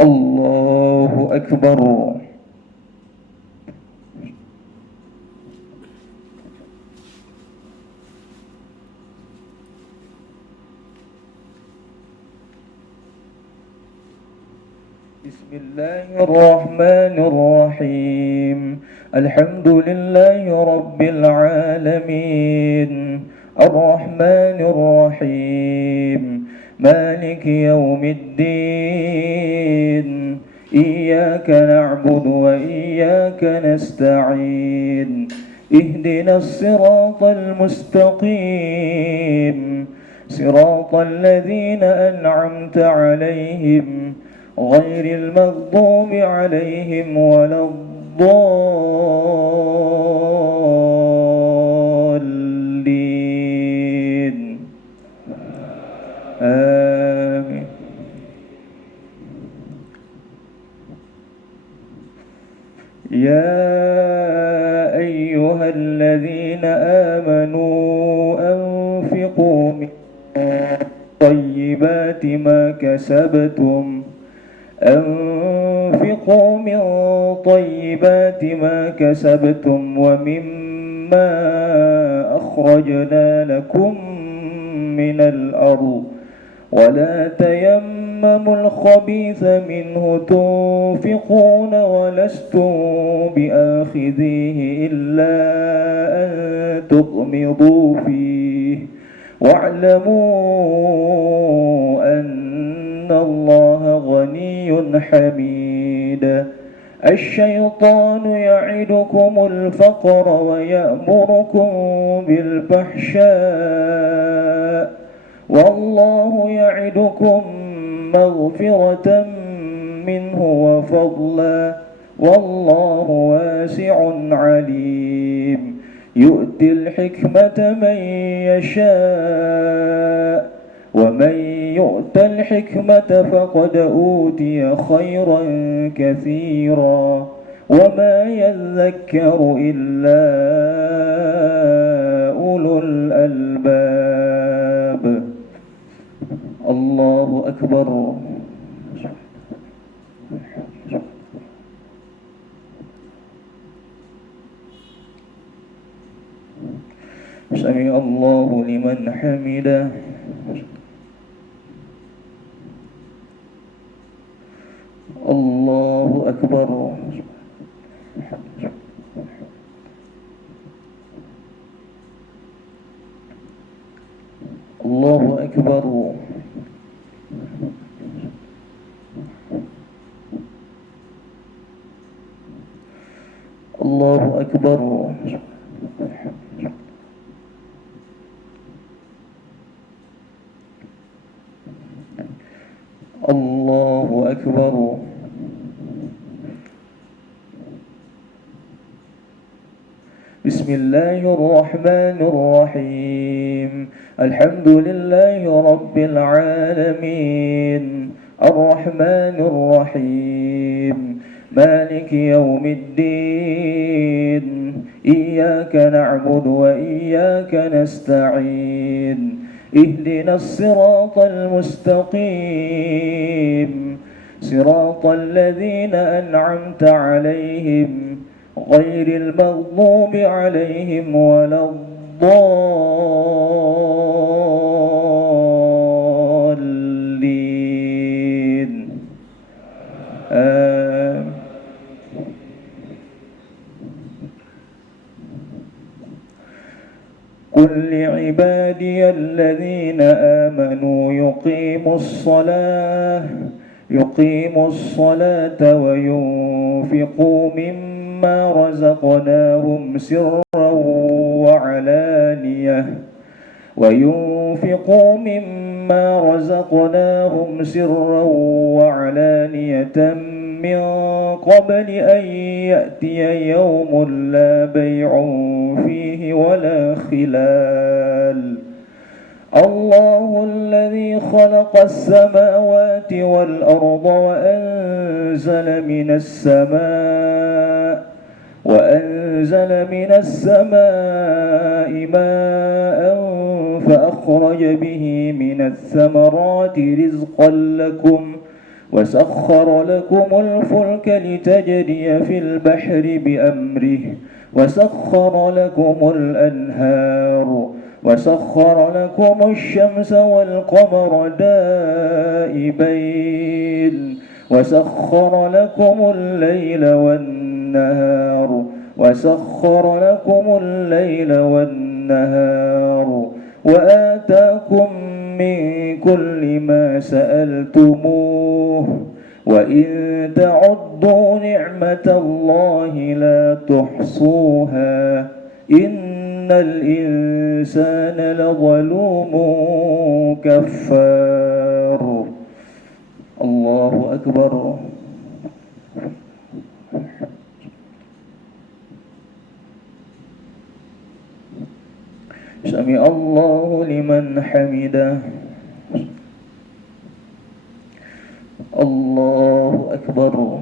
الله أكبر. بسم الله الرحمن الرحيم. الحمد لله رب العالمين، الرحمن الرحيم، مالك يوم الدين. إياك نعبد وإياك نستعين. اهدنا الصراط المستقيم، صراط الذين أنعمت عليهم غير المغضوب عليهم ولا الضالين. آمين. يا أيها الذين آمنوا أنفقوا من طيبات ما كسبتم أنفقوا من طيبات ما كسبتم ومما أخرجنا لكم من الأرض، ولا تيمموا الخبيث منه تنفقون ولستم بآخذيه إلا أن تغمضوا فيه، واعلموا أن الله غني حميد. الشيطان يعدكم الفقر ويأمركم بالفحشاء، والله يعدكم مغفرة منه وفضلا، والله واسع عليم. يؤتي الحكمة من يشاء، ومن يؤت الحكمة فقد أوتي خيرا كثيرا، وما يذكر إلا أولو الألباب. الله أكبر. سمع الله لمن حمده. الله أكبر. الله أكبر. الله أكبر. الله أكبر. بسم الله الرحمن الرحيم. الحمد لله رب العالمين، الرحمن الرحيم، مالك يوم الدين. إياك نعبد وإياك نستعين. اهدنا الصراط المستقيم، صراط الذين أنعمت عليهم غير المغضوب عليهم ولا الضالين. قل لعبادي الذين آمنوا يقيموا الصلاة وينفقوا مما رزقناهم سرا وعلانية من قبل أن يأتي يوم لا بيع فيه ولا خلال. الله الذي خلق السماوات والأرض وأنزل من السماء ماء فأخرج به من الثمرات رزقا لكم وسخر لكم الفلك لتجري في البحر بأمره وسخر لكم الأنهار وسخر لكم الشمس والقمر دائبين وسخر لكم الليل والنهار وسخر لكم الليل والنهار وآتاكم من كل ما سألتموه وإن تعدوا نعمة الله لا تحصوها إن الإنسان لظلوم كفار. الله أكبر. سمع الله لمن حمده. الله أكبر.